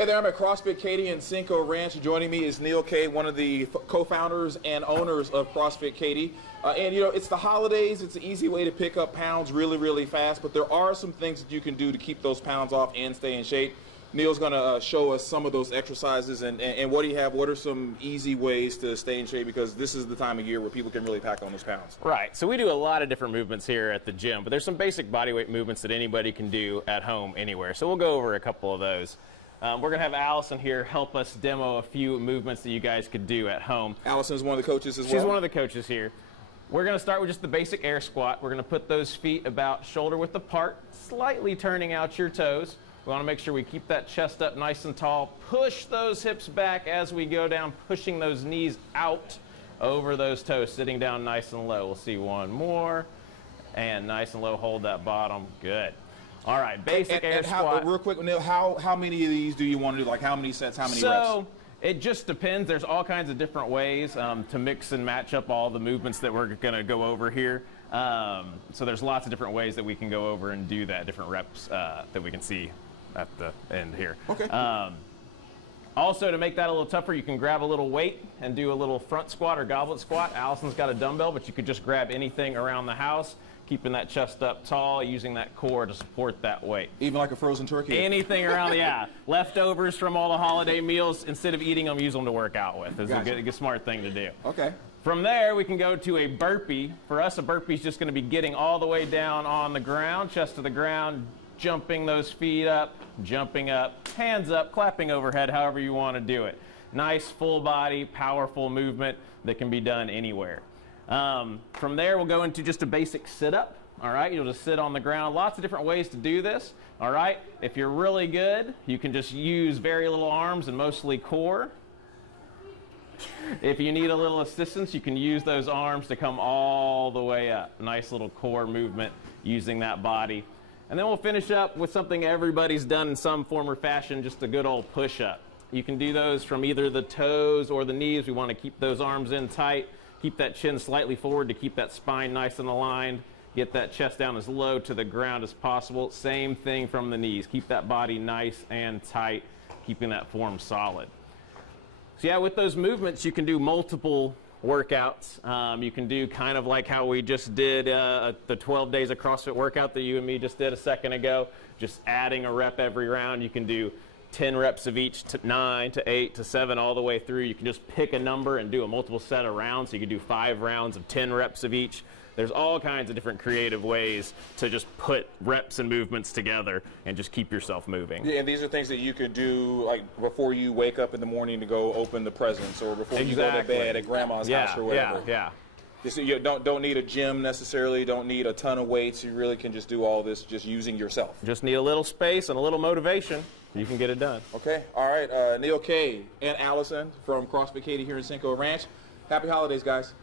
Hey there, I'm at CrossFit Katy in Cinco Ranch. Joining me is Neil K., one of the co-founders and owners of CrossFit Katy. And you know, it's the holidays. It's an easy way to pick up pounds really, really fast. But there are some things that you can do to keep those pounds off and stay in shape. Neil's going to show us some of those exercises and what do you have? What are some easy ways to stay in shape? Because this is the time of year where people can really pack on those pounds. Right. So we do a lot of different movements here at the gym, but there's some basic bodyweight movements that anybody can do at home anywhere. So we'll go over a couple of those. We're going to have Allison here help us demo a few movements that you guys could do at home. Allison's one of the coaches as well? She's one of the coaches here. We're going to start with just the basic air squat. We're going to put those feet about shoulder width apart, slightly turning out your toes. We want to make sure we keep that chest up nice and tall. Push those hips back as we go down, pushing those knees out over those toes, sitting down nice and low. We'll see one more. And nice and low, hold that bottom. Good. All right, basic air squat. Real quick, Neil, how many of these do you want to do? Like how many sets, how many reps? So it just depends. There's all kinds of different ways to mix and match up all the movements that we're going to go over here. So there's lots of different ways that we can go over and do that, different reps that we can see at the end here. Okay. Also, to make that a little tougher, you can grab a little weight and do a little front squat or goblet squat. Allison's got a dumbbell, but you could just grab anything around the house, keeping that chest up tall, using that core to support that weight. Even like a frozen turkey? Anything around, yeah. Leftovers from all the holiday meals, instead of eating them, use them to work out with. It's a good, smart thing to do. Okay. From there, we can go to a burpee. For us, a burpee is just going to be getting all the way down on the ground, chest to the ground, jumping those feet up, jumping up, hands up, clapping overhead, however you want to do it. Nice, full body, powerful movement that can be done anywhere. From there, we'll go into just a basic sit-up. All right, you'll just sit on the ground. Lots of different ways to do this. All right, if you're really good, you can just use very little arms and mostly core. If you need a little assistance, you can use those arms to come all the way up. Nice little core movement using that body. And then we'll finish up with something everybody's done in some form or fashion, just a good old push-up. You can do those from either the toes or the knees. We want to keep those arms in tight, keep that chin slightly forward to keep that spine nice and aligned, get that chest down as low to the ground as possible. Same thing from the knees. Keep that body nice and tight, keeping that form solid. So yeah, with those movements, you can do multiple workouts. You can do kind of like how we just did the 12 days of CrossFit workout that you and me just did a second ago, just adding a rep every round. You can do 10 reps of each, to 9 to 8 to 7 all the way through. You can just pick a number and do a multiple set of rounds. So you can do 5 rounds of 10 reps of each. There's all kinds of different creative ways to just put reps and movements together and just keep yourself moving. Yeah, and these are things that you could do like before you wake up in the morning to go open the presents, or before you go to bed at grandma's house or whatever. Yeah. You don't need a gym necessarily, don't need a ton of weights. You really can just do all this just using yourself. Just need a little space and a little motivation. You can get it done. Okay. All right. Neil K. and Allison from CrossFit Katy here in Cinco Ranch. Happy holidays, guys.